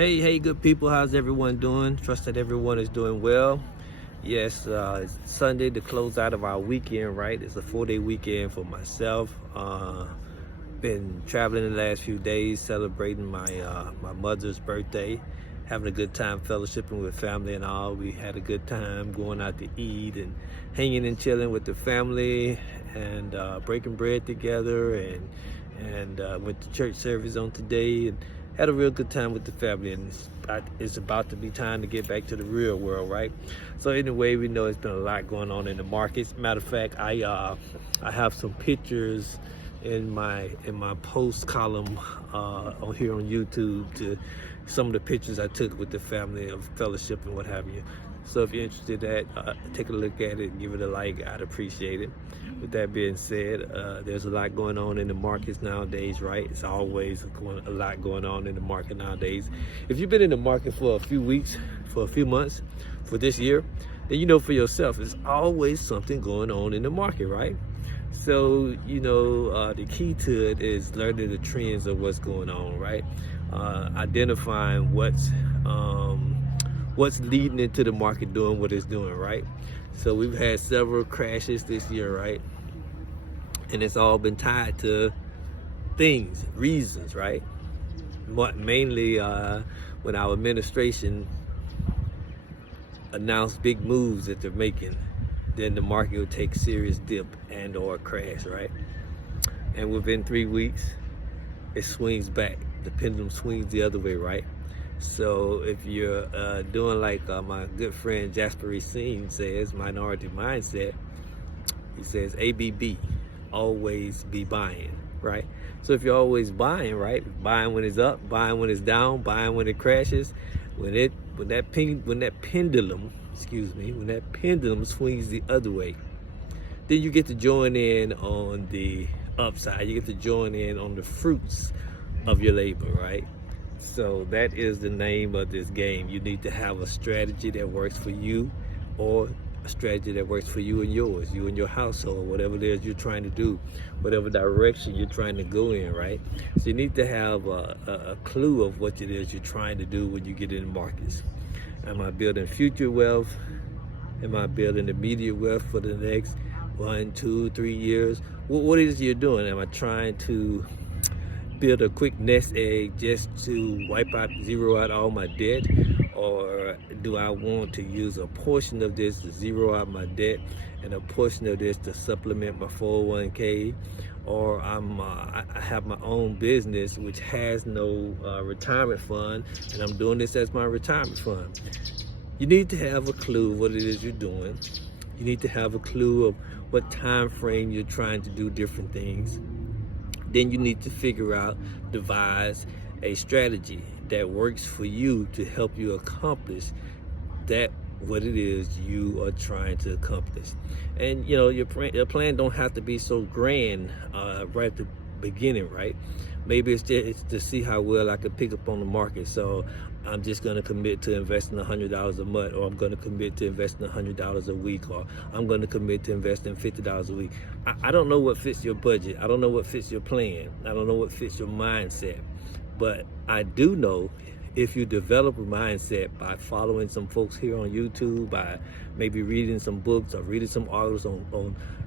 Hey, good people. How's everyone doing? Trust that everyone is doing well. Yes, it's Sunday to close out of our weekend, right? It's a 4-day weekend for myself. Been traveling the last few days, celebrating my mother's birthday, having a good time fellowshipping with family and all. We had a good time going out to eat and hanging and chilling with the family and breaking bread together and went to church service on today and had a real good time with the family. And it's about to be time to get back to the real world, right? So anyway, we know it's been a lot going on in the markets. Matter of fact, I have some pictures in my post column on here on YouTube to some of the pictures I took with the family of fellowship and what have you. So if you're interested in that, take a look at it, give it a like. I'd appreciate it. With that being said, there's a lot going on in the markets nowadays, right? It's always a lot going on in the market nowadays. If you've been in the market for a few weeks, for a few months, for this year, then you know for yourself, there's always something going on in the market, right? So, the key to it is learning the trends of what's going on, right? Identifying what's leading into the market doing what it's doing, right? So we've had several crashes this year, right? And it's all been tied to things, reasons, right? Mainly when our administration announced big moves that they're making, then the market will take serious dip and or crash, right? And within 3 weeks, it swings back. The pendulum swings the other way, right? So if you're doing like my good friend Jasper Racine says, Minority Mindset, he says ABB, always be buying, right? So if you're always buying, right? Buying when it's up, buying when it's down, buying when it crashes, when that pendulum swings the other way, then you get to join in on the upside. You get to join in on the fruits of your labor, right? So that is the name of this game. You need to have a strategy that works for you, or a strategy that works for you and yours, you and your household, whatever it is you're trying to do, whatever direction you're trying to go in, right? So you need to have a clue of what it is you're trying to do when you get in the markets. Am I building future wealth? Am I building immediate wealth for the next 1, 2, 3 years? What is it you're doing? Am I trying to build a quick nest egg just to zero out all my debt? Or do I want to use a portion of this to zero out my debt and a portion of this to supplement my 401k? Or I have my own business which has no retirement fund, and I'm doing this as my retirement fund. You need to have a clue what it is you're doing. You need to have a clue of what time frame you're trying to do different things. Then you need to devise a strategy that works for you to help you accomplish what it is you are trying to accomplish. And your plan don't have to be so grand right at the beginning, right? Maybe it's to see how well I can pick up on the market. So I'm just going to commit to investing $100 a month, or I'm going to commit to investing $100 a week, or I'm going to commit to investing $50 a week. I don't know what fits your budget. I don't know what fits your plan. I don't know what fits your mindset. But I do know if you develop a mindset by following some folks here on YouTube, by maybe reading some books or reading some articles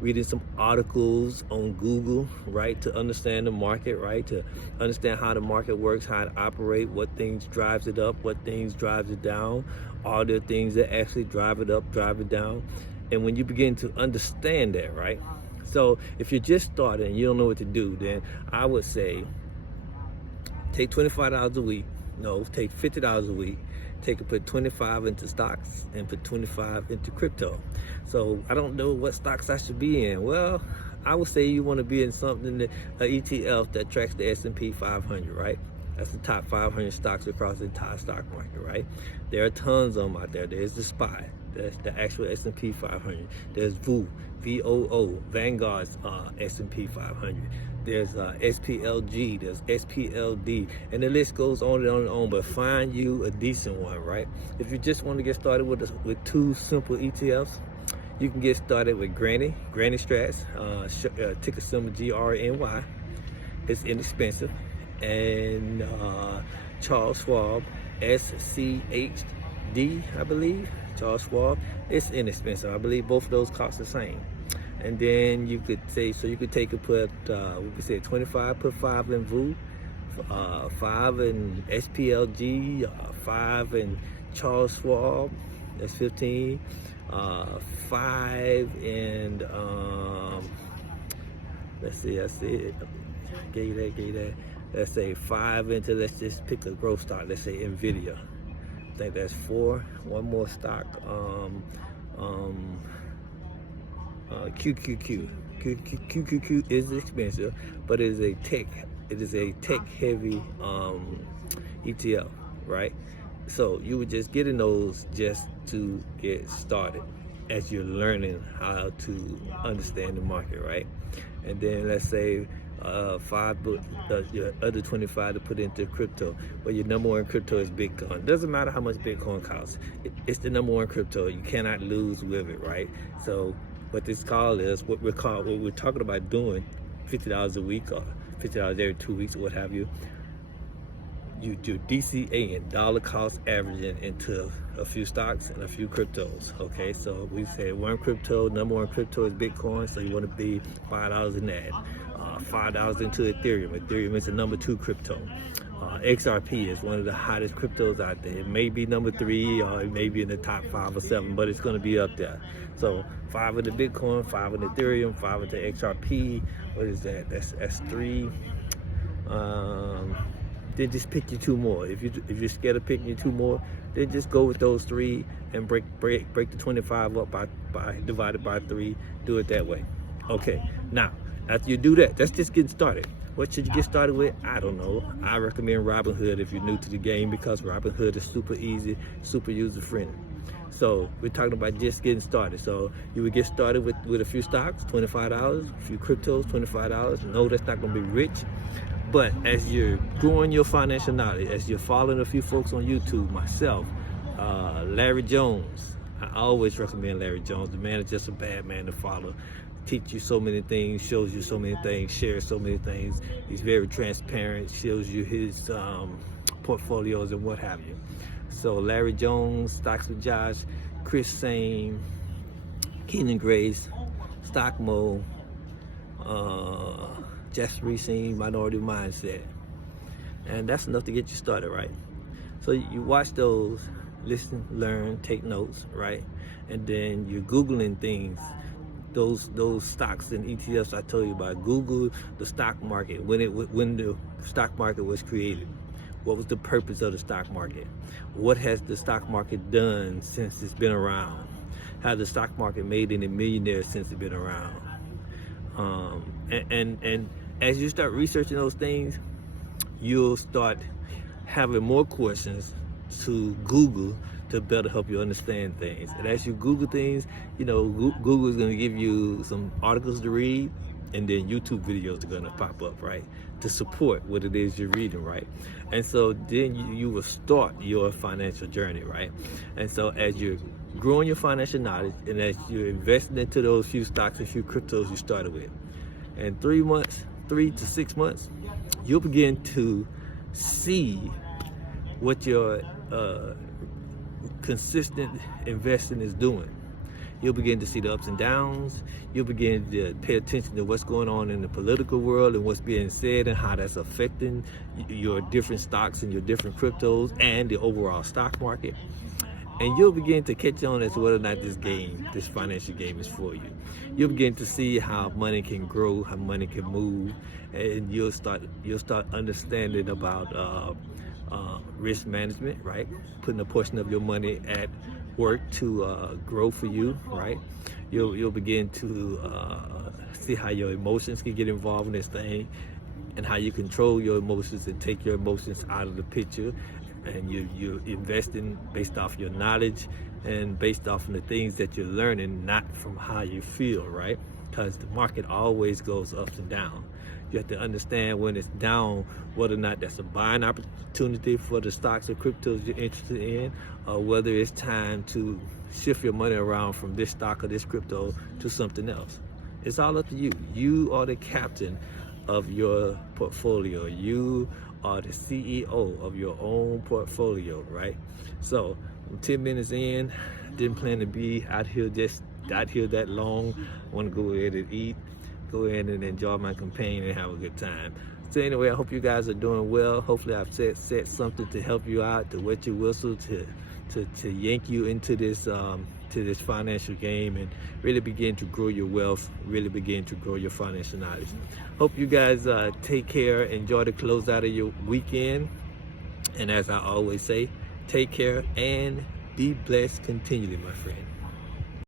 reading some articles on Google, right, to understand the market, right, to understand how the market works, how it operates, what things drives it up, what things drives it down, are there things that actually drive it up, drive it down? And when you begin to understand that, right, so if you're just starting and you don't know what to do, then I would say take $25 a week. No, take $50 a week. Put 25 into stocks and put 25 into crypto. So I don't know what stocks I should be in. Well, I would say you want to be in something, an ETF that tracks the S&P 500, right? That's the top 500 stocks across the entire stock market, right? There are tons of them out there. There's the SPY. That's the actual S&P 500. There's VOO, VOO, Vanguard's S&P 500. There's SPLG, there's SPLD, and the list goes on and on and on. But find you a decent one, right? If you just want to get started with 2 simple ETFs, you can get started with Granny Strats, ticker symbol GRNY. It's inexpensive. And Charles Schwab SCHD, I believe, Charles Schwab. It's inexpensive. I believe both of those cost the same. And then you could say, so you could take and put, we could say 25, put 5 in VU, 5 in SPLG, 5 in Charles Schwab, that's 15, 5 in, let's see, gave that. Let's say 5 into, let's just pick a growth stock, let's say NVIDIA. I think that's 4. One more stock, QQQ. QQQ is expensive, but it is a tech heavy ETF, right? So you would just get in those just to get started as you're learning how to understand the market, right? And then let's say 5, your other 25 to put into crypto. Well, your number one crypto is Bitcoin. Doesn't matter how much Bitcoin costs. It's the number one crypto. You cannot lose with it, right? So what this call is, what we're talking about doing, $50 a week or $50 every 2 weeks or what have you. You do DCA and dollar cost averaging into a few stocks and a few cryptos. Okay, so we say one crypto, number one crypto is Bitcoin, so you want to be $5 in that. $5 into Ethereum. Ethereum is the number 2 crypto. XRP is one of the hottest cryptos out there. It may be number 3 or it may be in the top 5 or 7, but it's going to be up there. So 5 into Bitcoin, 5 into Ethereum, 5 into XRP. What is that? That's 3. Then just pick your 2 more. If you're scared of picking your 2 more, then just go with those 3 and break the 25 up by divided by 3. Do it that way. Okay. Now, after you do that, that's just getting started. What should you get started with? I don't know. I recommend Robinhood if you're new to the game, because Robinhood is super easy, super user friendly. So we're talking about just getting started. So you would get started with a few stocks, $25, a few cryptos, $25. No, that's not going to be rich. But as you're growing your financial knowledge, as you're following a few folks on YouTube, myself, Larry Jones, I always recommend Larry Jones. The man is just a bad man to follow. Teach you so many things, shows you so many things, shares so many things. He's very transparent, shows you his portfolios and what have you. So Larry Jones, Stocks with Josh, Chris Same, Keenan Grace, Stockmo, Jess Reesing, Minority Mindset. And that's enough to get you started, right? So you watch those, listen, learn, take notes, right? And then you're Googling things. Those stocks and ETFs I told you about. Google the stock market, when the stock market was created. What was the purpose of the stock market? What has the stock market done since it's been around? How the stock market made any millionaires since it's been around? And as you start researching those things, you'll start having more questions to Google to better help you understand things. And as you Google things, you know, Google is going to give you some articles to read, and then YouTube videos are going to pop up, right, to support what it is you're reading, right? And so then you will start your financial journey, right? And so as you're growing your financial knowledge, and as you're investing into those few stocks and few cryptos you started with, in 3 to 6 months, you'll begin to see what your consistent investing is doing. You'll begin to see the ups and downs. You'll begin to pay attention to what's going on in the political world and what's being said and how that's affecting your different stocks and your different cryptos and the overall stock market. And you'll begin to catch on as to whether or not this financial game is for you. You'll begin to see how money can grow, how money can move, and you'll start understanding about risk management, right? Putting a portion of your money at work to grow for you, right? You'll begin to see how your emotions can get involved in this thing, and how you control your emotions and take your emotions out of the picture. And you're investing based off your knowledge and based off of the things that you're learning, not from how you feel, right? Because the market always goes up and down. You have to understand when it's down, whether or not that's a buying opportunity for the stocks or cryptos you're interested in, or whether it's time to shift your money around from this stock or this crypto to something else. It's all up to you. You are the captain of your portfolio. You are the CEO of your own portfolio, right? So I'm 10 minutes in, didn't plan to be out here that long. I want to go ahead and eat, go ahead and enjoy my companion and have a good time. So anyway, I hope you guys are doing well. Hopefully I've said something to help you out, to wet your whistle, to yank you into this to this financial game and really begin to grow your wealth, really begin to grow your financial knowledge. Hope you guys take care, enjoy the close out of your weekend. And as I always say, take care and be blessed continually, my friend.